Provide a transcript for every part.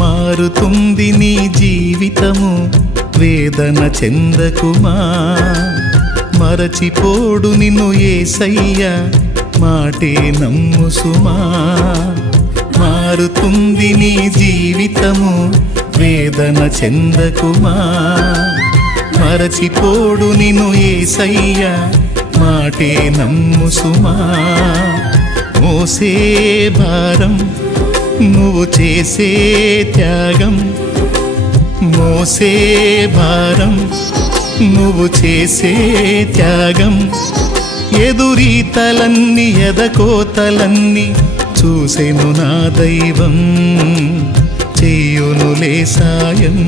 మారుతుంది నీ జీవితము వేదన చెందకుమా మరచిపోడు నిన్ను యేసయ్య మాటే నమ్ము సుమా మారుతుంది నీ జీవితము వేదన చెందకుమా మరచిపోడు నిన్ను యేసయ్య మాటే నమ్ము సుమా మోసే భారం నువ్వు చేసే త్యాగం మోసే భారం నువ్వు చేసే త్యాగం ఎదురీతలన్నీ ఎదకోతలన్నీ చూసెను నా దైవం చెయ్యునులే సాయం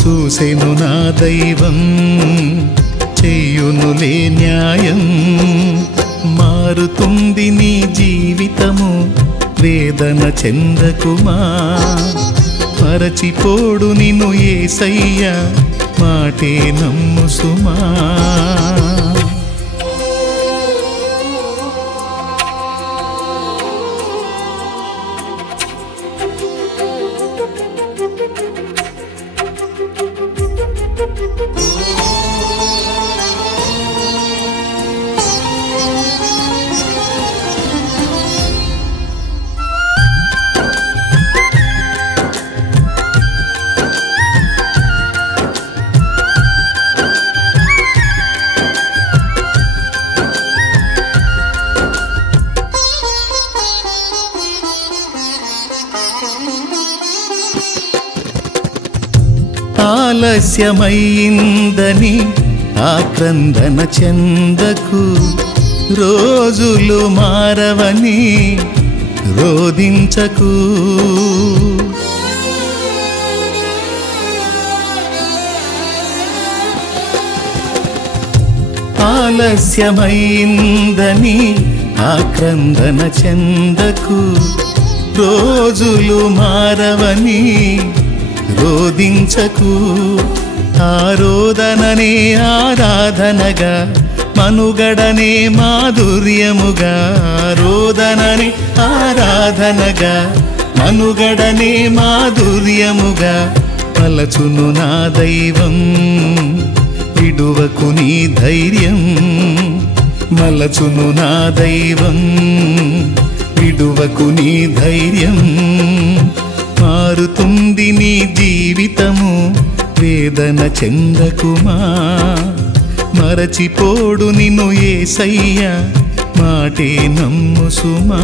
చూసెను నా దైవం చెయ్యునులే న్యాయం మారుతుంది నీ జీవితము వేదన చెందకుమా మరచిపోడు నిన్ను యేసయ్య మాటే నమ్ము సుమా ఆలస్యమైందని ఆక్రందన చెందకు రోజులు మారవని రోదించకు ఆలస్యమైందని ఆక్రందన చెందకు రోజులు మారవని రోదించకు ఆరోదననే ఆరాధనగా మనుగడనే మాధుర్యముగా ఆరోదననే ఆరాధనగా మనుగడనే మాధుర్యముగా పలచును నా దైవం విడువకు నీ ధైర్యం మలచును నా దైవం విడువకు నీ ధైర్యం మారుతుంది నీ జీవితము వేదన చెందకుమా మరచిపోడు నిన్ను యేసయ్య మాటే నమ్ము సుమా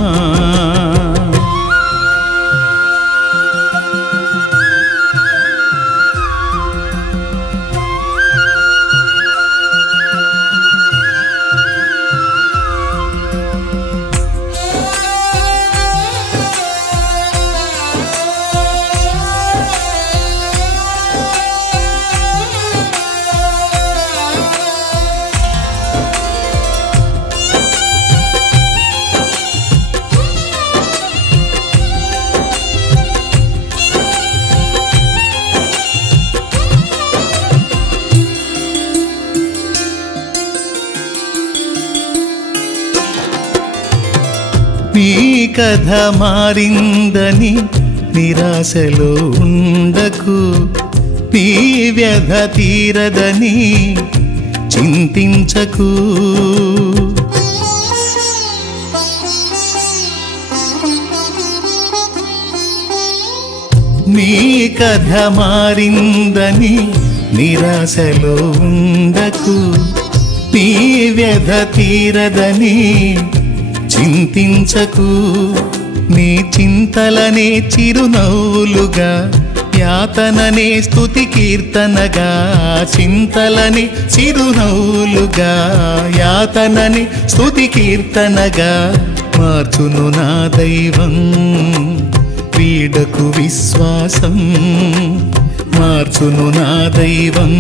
నీ కథ మారిందని నిరాశలో ఉండకు నీ వ్యధ తీరదని చింతించకు నీ కథ మారిందని నిరాశలో ఉండకు నీ వ్యధ తీరదని చింతించకు నీ చింతలనే చిరునవ్వులుగా యాతననే స్తుతి కీర్తనగా చింతలని చిరునవ్వులుగా యాతనని స్తుతి కీర్తనగా మార్చును నా దైవం వీడకు విశ్వాసం మార్చును నా దైవం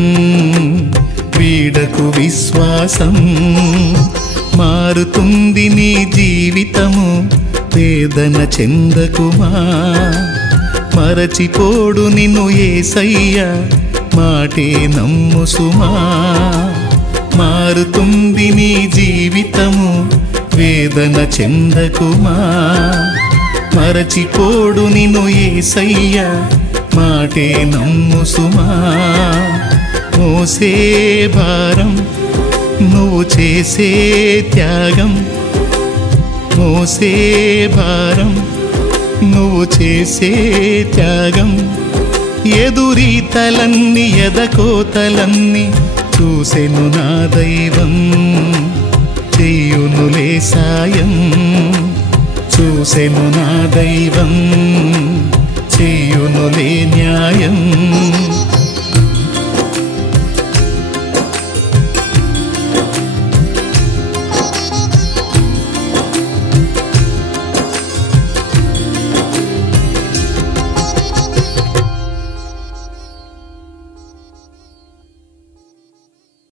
వీడకు విశ్వాసం మారుతుంది నీ జీవితము వేదన చెందకుమా మరచిపోడు నిన్ను యేసయ్య మాటే నమ్ము సుమా మారుతుంది నీ జీవితము వేదన చెందకుమా మరచిపోడు నిన్ను యేసయ్య మాటే నమ్ము సుమా మోసే భారం నువ్వు చేసే త్యాగం మోసే భారం నువ్వు చేసే త్యాగం ఎదురీతలన్నీ ఎదకోతలన్నీ చూసెను నా దైవం చెయ్యునులే సాయం చూసెను నా దైవం చెయ్యునులే న్యాయం